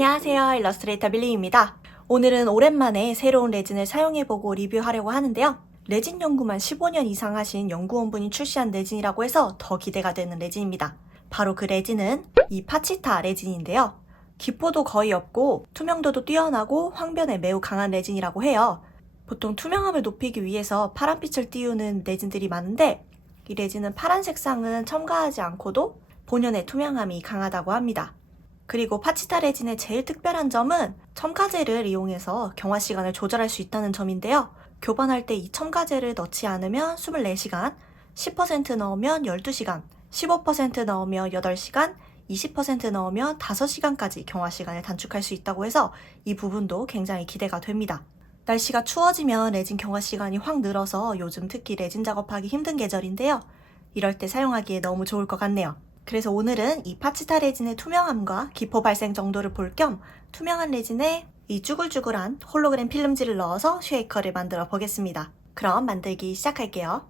안녕하세요. 일러스트레이터 빌리입니다. 오늘은 오랜만에 새로운 레진을 사용해보고 리뷰하려고 하는데요. 레진 연구만 15년 이상 하신 연구원분이 출시한 레진이라고 해서 더 기대가 되는 레진입니다. 바로 그 레진은 이 파치타 레진인데요. 기포도 거의 없고 투명도도 뛰어나고 황변에 매우 강한 레진이라고 해요. 보통 투명함을 높이기 위해서 파란빛을 띄우는 레진들이 많은데 이 레진은 파란 색상은 첨가하지 않고도 본연의 투명함이 강하다고 합니다. 그리고 파치타 레진의 제일 특별한 점은 첨가제를 이용해서 경화 시간을 조절할 수 있다는 점인데요. 교반할 때 이 첨가제를 넣지 않으면 24시간, 10% 넣으면 12시간, 15% 넣으면 8시간, 20% 넣으면 5시간까지 경화 시간을 단축할 수 있다고 해서 이 부분도 굉장히 기대가 됩니다. 날씨가 추워지면 레진 경화 시간이 확 늘어서 요즘 특히 레진 작업하기 힘든 계절인데요. 이럴 때 사용하기에 너무 좋을 것 같네요. 그래서 오늘은 이 파치타 레진의 투명함과 기포 발생 정도를 볼 겸 투명한 레진에 이 쭈글쭈글한 홀로그램 필름지를 넣어서 쉐이커를 만들어 보겠습니다. 그럼 만들기 시작할게요.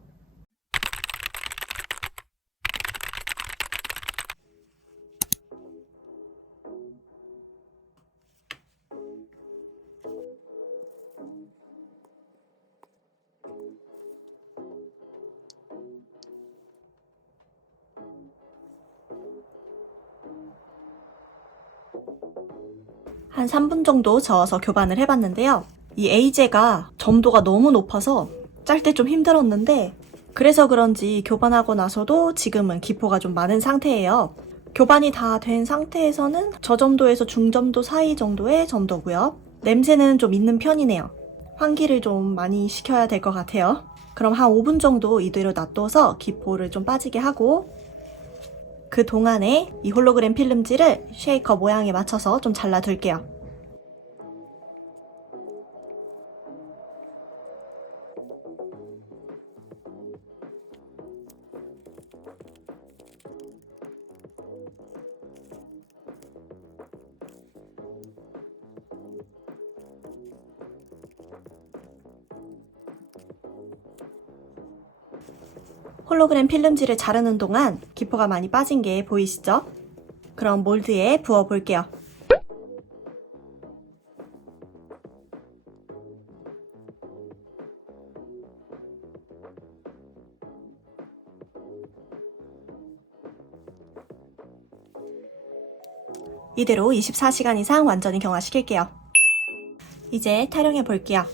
한 3분 정도 저어서 교반을 해봤는데요. 이 A제가 점도가 너무 높아서 짤 때 좀 힘들었는데 그래서 그런지 교반하고 나서도 지금은 기포가 좀 많은 상태예요. 교반이 다 된 상태에서는 저점도에서 중점도 사이 정도의 점도고요. 냄새는 좀 있는 편이네요. 환기를 좀 많이 시켜야 될 것 같아요. 그럼 한 5분 정도 이대로 놔둬서 기포를 좀 빠지게 하고 그 동안에 이 홀로그램 필름지를 쉐이커 모양에 맞춰서 좀 잘라둘게요. 홀로그램 필름지를 자르는 동안 기포가 많이 빠진 게 보이시죠? 그럼 몰드에 부어 볼게요. 이대로 24시간 이상 완전히 경화시킬게요. 이제 타령해 볼게요.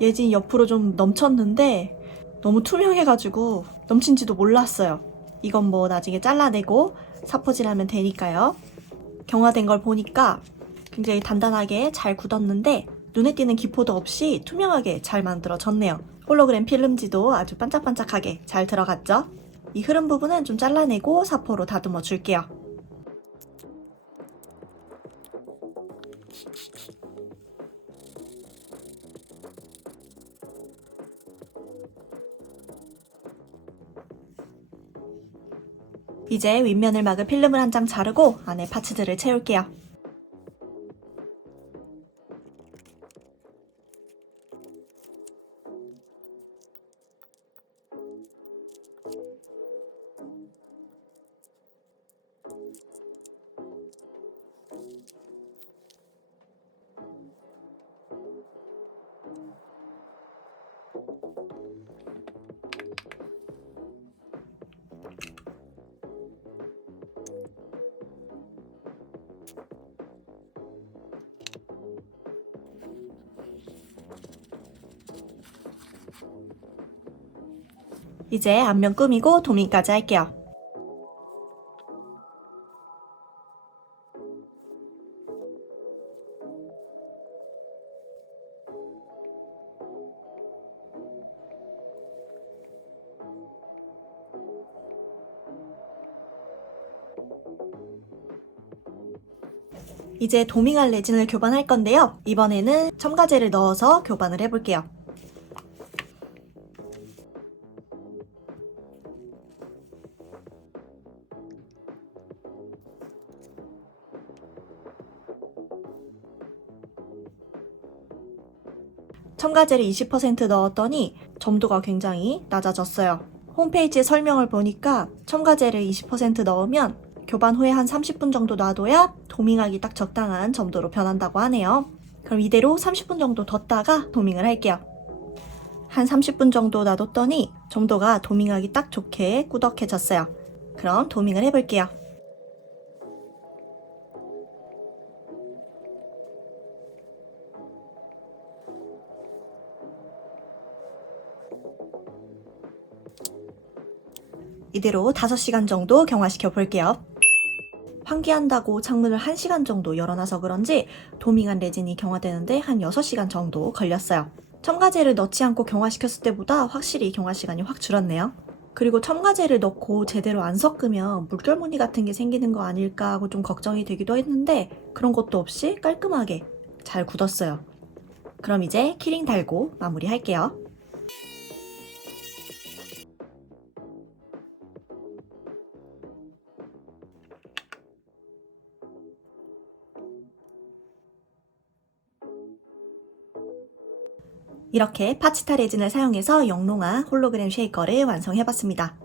예진이 옆으로 좀 넘쳤는데 너무 투명해가지고 넘친지도 몰랐어요. 이건 뭐 나중에 잘라내고 사포질하면 되니까요. 경화된 걸 보니까 굉장히 단단하게 잘 굳었는데 눈에 띄는 기포도 없이 투명하게 잘 만들어졌네요. 홀로그램 필름지도 아주 반짝반짝하게 잘 들어갔죠? 이 흐름 부분은 좀 잘라내고 사포로 다듬어 줄게요. 이제 윗면을 막을 필름을 한 장 자르고 안에 파츠들을 채울게요. 이제 앞면 꾸미고 도민까지 할게요. 이제 도밍할 레진을 교반할 건데요. 이번에는 첨가제를 넣어서 교반을 해볼게요. 첨가제를 20% 넣었더니 점도가 굉장히 낮아졌어요. 홈페이지에 설명을 보니까 첨가제를 20% 넣으면 교반 후에 한 30분 정도 놔둬야 도밍하기 딱 적당한 점도로 변한다고 하네요. 그럼 이대로 30분 정도 뒀다가 도밍을 할게요. 한 30분 정도 놔뒀더니 점도가 도밍하기 딱 좋게 꾸덕해졌어요. 그럼 도밍을 해볼게요. 이대로 5시간 정도 경화시켜 볼게요. 환기한다고 창문을 1시간 정도 열어놔서 그런지 도밍한 레진이 경화되는데 한 6시간 정도 걸렸어요. 첨가제를 넣지 않고 경화시켰을 때보다 확실히 경화 시간이 확 줄었네요. 그리고 첨가제를 넣고 제대로 안 섞으면 물결무늬 같은 게 생기는 거 아닐까 하고 좀 걱정이 되기도 했는데 그런 것도 없이 깔끔하게 잘 굳었어요. 그럼 이제 키링 달고 마무리 할게요. 이렇게 파치타 레진을 사용해서 영롱한 홀로그램 쉐이커를 완성해봤습니다.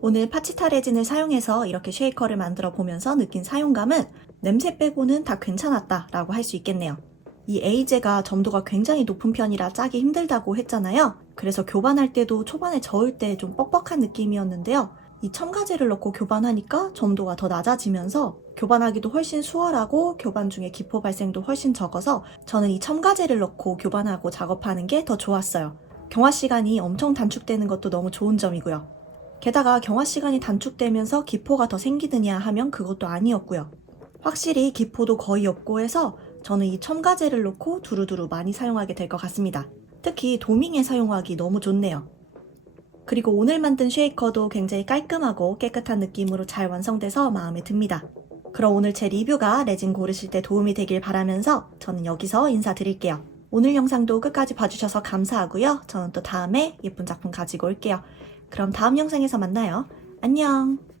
오늘 파치타 레진을 사용해서 이렇게 쉐이커를 만들어 보면서 느낀 사용감은 냄새 빼고는 다 괜찮았다 라고 할 수 있겠네요. 이 에이제가 점도가 굉장히 높은 편이라 짜기 힘들다고 했잖아요. 그래서 교반할 때도 초반에 저을 때 좀 뻑뻑한 느낌이었는데요. 이 첨가제를 넣고 교반하니까 점도가 더 낮아지면서 교반하기도 훨씬 수월하고 교반 중에 기포 발생도 훨씬 적어서 저는 이 첨가제를 넣고 교반하고 작업하는 게 더 좋았어요. 경화 시간이 엄청 단축되는 것도 너무 좋은 점이고요. 게다가 경화 시간이 단축되면서 기포가 더 생기느냐 하면 그것도 아니었고요. 확실히 기포도 거의 없고 해서 저는 이 첨가제를 넣고 두루두루 많이 사용하게 될 것 같습니다. 특히 도밍에 사용하기 너무 좋네요. 그리고 오늘 만든 쉐이커도 굉장히 깔끔하고 깨끗한 느낌으로 잘 완성돼서 마음에 듭니다. 그럼 오늘 제 리뷰가 레진 고르실 때 도움이 되길 바라면서 저는 여기서 인사드릴게요. 오늘 영상도 끝까지 봐주셔서 감사하고요. 저는 또 다음에 예쁜 작품 가지고 올게요. 그럼 다음 영상에서 만나요. 안녕!